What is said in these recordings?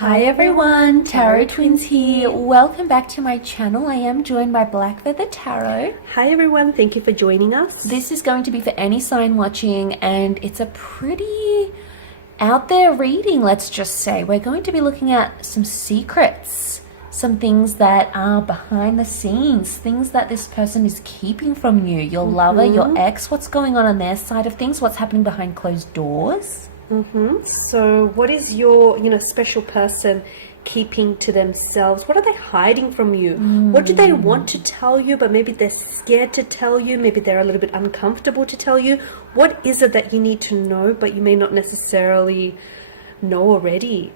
Hi everyone, Tarot Twins here. Welcome back to my channel. I am joined by blackfeathertarot. Hi everyone, thank you for joining us. This is going to be for any sign watching, and it's a pretty out there reading, let's just say. We're going to be looking at some secrets, some things that are behind the scenes, things that this person is keeping from you, your lover, your ex, what's going on their side of things, what's happening behind closed doors. So what is your, special person keeping to themselves? What are they hiding from you? What do they want to tell you, but maybe they're scared to tell you? Maybe they're a little bit uncomfortable to tell you. What is it that you need to know, but you may not necessarily know already?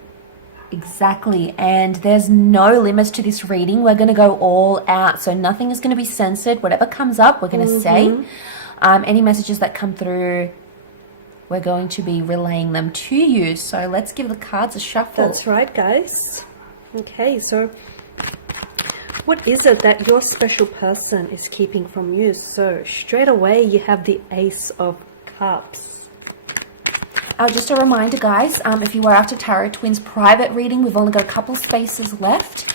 Exactly, and there's no limits to this reading. We're going to go all out, so nothing is going to be censored. Whatever comes up, we're going to say. Any messages that come through, we're going to be relaying them to you. So let's give the cards a shuffle. That's right, guys. Okay, so what is it that your special person is keeping from you? So straight away you have the Ace of Cups. Just a reminder, guys, if you were after Tarot Twins private reading, we've only got a couple spaces left.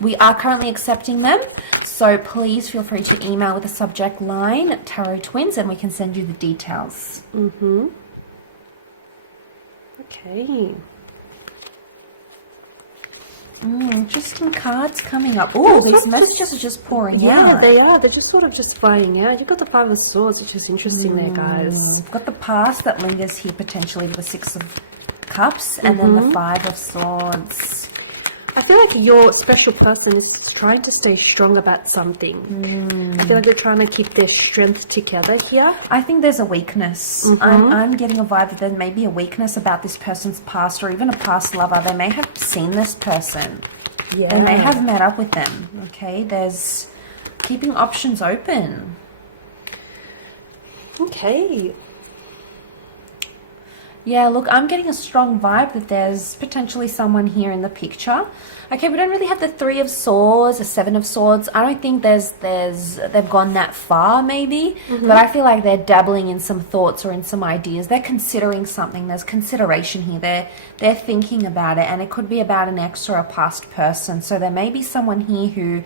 We are currently accepting them, so please feel free to email with the subject line Tarot Twins and we can send you the details. Okay. Interesting cards coming up. Oh, these messages are just pouring out. Yeah, they are. They're just sort of just flying out. You've got the Five of Swords, which is interesting there, guys. We've got the past that lingers here potentially with the Six of Cups and then the Five of Swords. I feel like your special person is trying to stay strong about something. I feel like they're trying to keep their strength together here. I think there's a weakness. I'm getting a vibe that there may be a weakness about this person's past or even a past lover. They may have seen this person. Yeah. They may have met up with them. Okay, there's keeping options open. Okay. Yeah, look, I'm getting a strong vibe that there's potentially someone here in the picture. Okay, we don't really have the Three of Swords, the Seven of Swords. I don't think they've gone that far, maybe. But I feel like they're dabbling in some thoughts or in some ideas. They're considering something. There's consideration here. They're thinking about it, and it could be about an ex or a past person. So there may be someone here who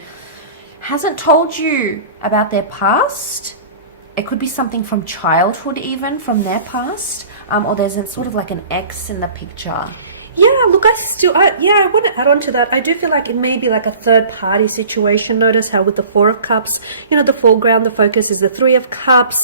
hasn't told you about their past. It could be something from childhood, even from their past, or there's sort of like an ex in the picture. Yeah, look, I want to add on to that. I do feel like it may be like a third-party situation. Notice how with the Four of Cups, the foreground, the focus is the Three of Cups.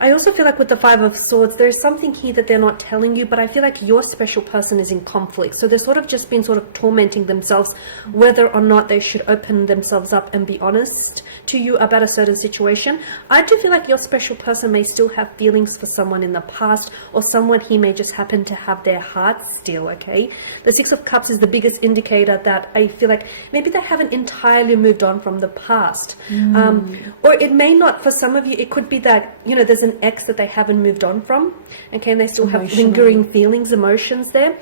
I also feel like with the Five of Swords, there's something here that they're not telling you, but I feel like your special person is in conflict. So they're sort of just been sort of tormenting themselves, whether or not they should open themselves up and be honest to you about a certain situation. I do feel like your special person may still have feelings for someone in the past, or someone he may just happen to have their heart still, okay? The Six of Cups is the biggest indicator that I feel like maybe they haven't entirely moved on from the past. Or it may not, for some of you, it could be that, there's an ex that they haven't moved on from, okay, and they still have lingering feelings, emotions there.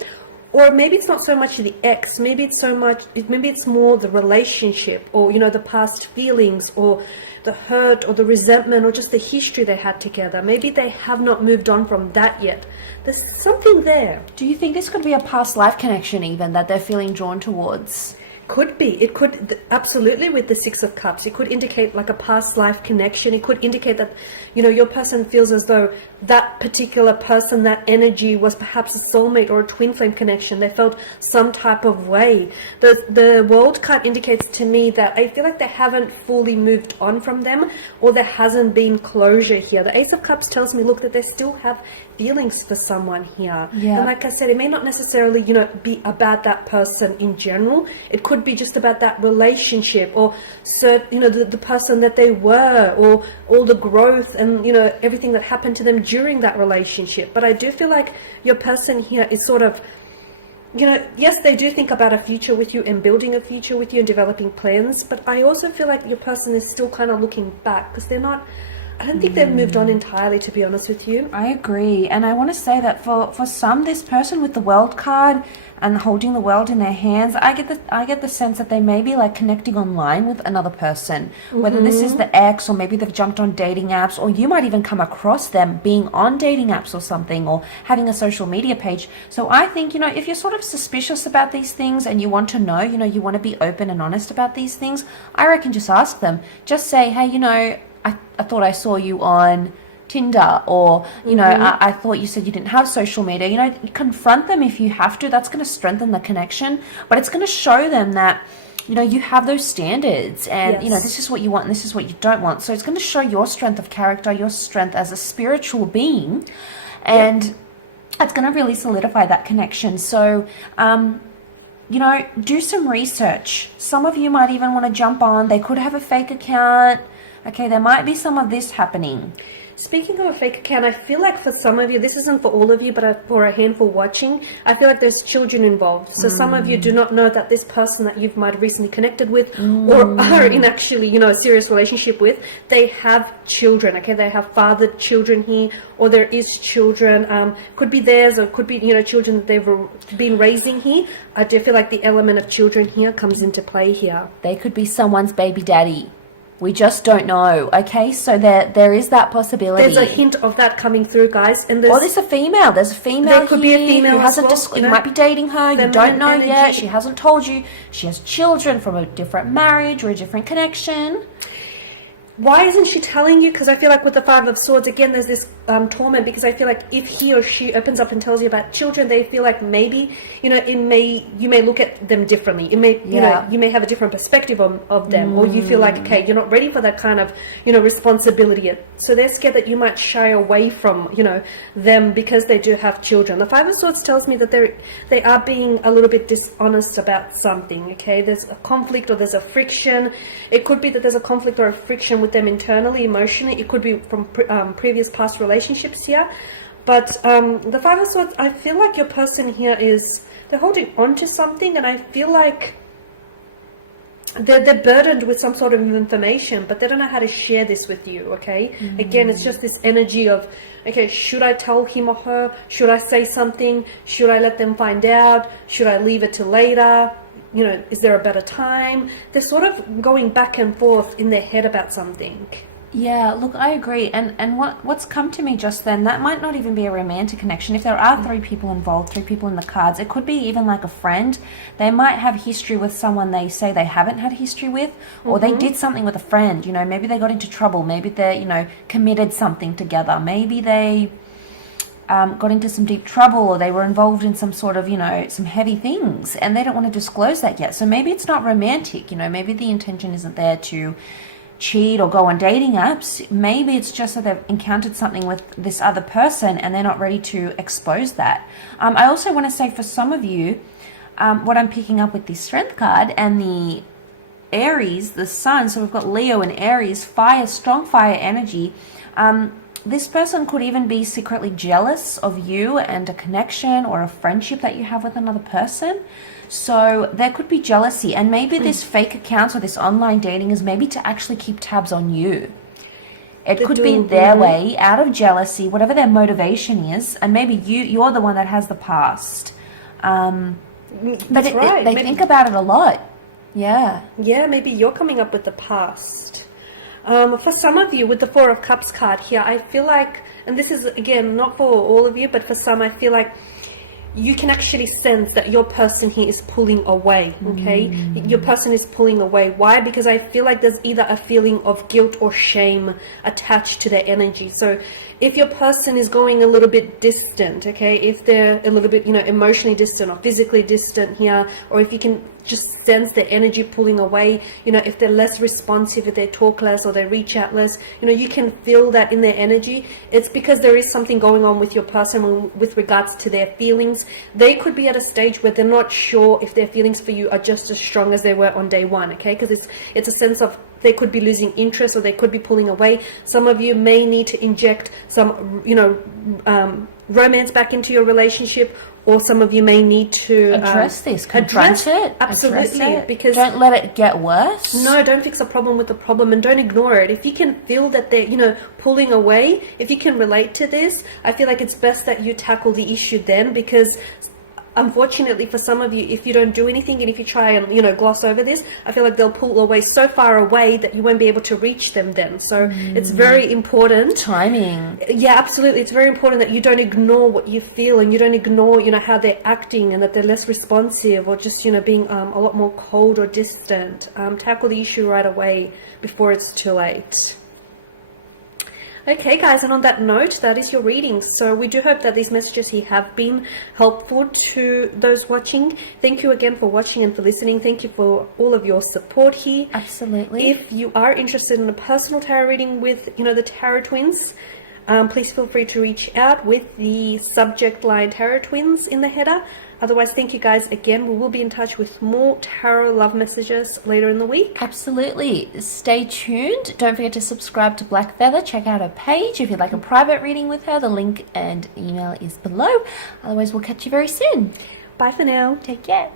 Or maybe it's not so much the ex, maybe it's more the relationship, or the past feelings, or the hurt, or the resentment, or just the history they had together. Maybe they have not moved on from that yet. There's something there. Do you think this could be a past life connection even that they're feeling drawn towards? Could be. It could, absolutely, with the Six of Cups. It could indicate like a past life connection. It could indicate that, your person feels as though that particular person, that energy was perhaps a soulmate or a twin flame connection. They felt some type of way. The World card indicates to me that I feel like they haven't fully moved on from them, or there hasn't been closure here. The Ace of Cups tells me, look, that they still have feelings for someone here. Yeah. And like I said, it may not necessarily, be about that person in general. It could be just about that relationship, or the person that they were, or all the growth and everything that happened to them during that relationship. But I do feel like your person here is sort of, yes, they do think about a future with you and building a future with you and developing plans, but I also feel like your person is still kind of looking back, because they're not I don't think they've moved on entirely, to be honest with you. I agree. And I want to say that for some, this person with the world card and holding the world in their hands, I get the sense that they may be like connecting online with another person, whether this is the ex, or maybe they've jumped on dating apps, or you might even come across them being on dating apps or something, or having a social media page. So I think, you know, if you're sort of suspicious about these things and you want to know, you know, you want to be open and honest about these things, I reckon just ask them. Just say, hey, you know, I thought I saw you on Tinder, or, you know, I thought you said you didn't have social media. You know, confront them if you have to. That's going to strengthen the connection, but it's going to show them that, you know, you have those standards, and, you know, this is what you want and this is what you don't want. So it's going to show your strength of character, your strength as a spiritual being, and it's going to really solidify that connection. So, you know, do some research. Some of you might even want to jump on. They could have a fake account. Okay, there might be some of this happening. Speaking of a fake account, I feel like for some of you, this isn't for all of you, but for a handful watching, I feel like there's children involved. So some of you do not know that this person that you've might have recently connected with, or are in actually, you know, a serious relationship with, they have children, okay? They have fathered children here, or there is children, could be theirs, or could be, you know, children that they've been raising here. I do feel like the element of children here comes into play here. They could be someone's baby daddy. We just don't know, okay? So there is that possibility. There's a hint of that coming through, guys. And there's a female. There's a female there could here be a female who hasn't as well, you might be dating her. You don't know energy. yet. She hasn't told you. She has children from a different marriage or a different connection. Why isn't she telling you? Because I feel like with the Five of Swords, again, there's this torment, because I feel like if he or she opens up and tells you about children, they feel like maybe, you know, you may look at them differently. You may have a different perspective of them, or you feel like, okay, you're not ready for that kind of, you know, responsibility yet. So they're scared that you might shy away from, you know, them because they do have children. The Five of Swords tells me that they are being a little bit dishonest about something, okay? There's a conflict, or there's a friction. It could be that there's a conflict or a friction with them internally, emotionally. It could be from previous past relationships here. But the Five of Swords, I feel like your person here they're holding on to something, and I feel like they're burdened with some sort of information, but they don't know how to share this with you, okay? Again, it's just this energy of, okay, should I tell him or her? Should I say something? Should I let them find out? Should I leave it till later? You know, is there a better time? They're sort of going back and forth in their head about something. Yeah, look, I agree. And what's come to me just then, that might not even be a romantic connection. If there are three people involved, three people in the cards, it could be even like a friend. They might have history with someone they say they haven't had history with, or they did something with a friend. You know, maybe they got into trouble. Maybe they, you know, committed something together. Maybe they got into some deep trouble, or they were involved in some sort of, you know, some heavy things, and they don't want to disclose that yet. So maybe it's not romantic, you know, maybe the intention isn't there to cheat or go on dating apps. Maybe it's just that they've encountered something with this other person and they're not ready to expose that. I also want to say, for some of you, what I'm picking up with the Strength card and the Aries, the Sun, so we've got Leo and Aries, fire, strong fire energy. This person could even be secretly jealous of you and a connection or a friendship that you have with another person. So there could be jealousy, and maybe this fake account or this online dating is maybe to actually keep tabs on you. It could be their way out of jealousy, whatever their motivation is, and maybe you're the one that has the past. But they think about it a lot. Yeah. Yeah, maybe you're coming up with the past. For some of you, with the Four of Cups card here, I feel like, and this is, again, not for all of you, but for some, I feel like you can actually sense that your person here is pulling away, okay? Your person is pulling away. Why? Because I feel like there's either a feeling of guilt or shame attached to their energy. So if your person is going a little bit distant, okay, if they're a little bit, you know, emotionally distant or physically distant here, or if you can just sense their energy pulling away, you know, if they're less responsive, if they talk less or they reach out less, you know, you can feel that in their energy. It's because there is something going on with your person with regards to their feelings. They could be at a stage where they're not sure if their feelings for you are just as strong as they were on day one, okay? Because it's a sense of they could be losing interest, or they could be pulling away. Some of you may need to inject some, you know, romance back into your relationship, or some of you may need to address this, confront it, absolutely, address it. because don't let it get worse. No, don't fix a problem with the problem, and don't ignore it. If you can feel that they're, pulling away, if you can relate to this, I feel like it's best that you tackle the issue then, because unfortunately for some of you, if you don't do anything and if you try and gloss over this, I feel like they'll pull away so far away that you won't be able to reach them then. So it's very important. Timing. Yeah, absolutely. It's very important that you don't ignore what you feel, and you don't ignore how they're acting, and that they're less responsive, or just being a lot more cold or distant. Tackle the issue right away before it's too late. Okay guys, and on that note, that is your reading. So we do hope that these messages here have been helpful to those watching. Thank you again for watching and for listening. Thank you for all of your support here. Absolutely. If you are interested in a personal tarot reading with the Tarot Twins, please feel free to reach out with the subject line Tarot Twins in the header. Otherwise, thank you guys again. We will be in touch with more tarot love messages later in the week. Absolutely. Stay tuned. Don't forget to subscribe to Black Feather. Check out her page if you'd like a private reading with her. The link and email is below. Otherwise, we'll catch you very soon. Bye for now. Take care.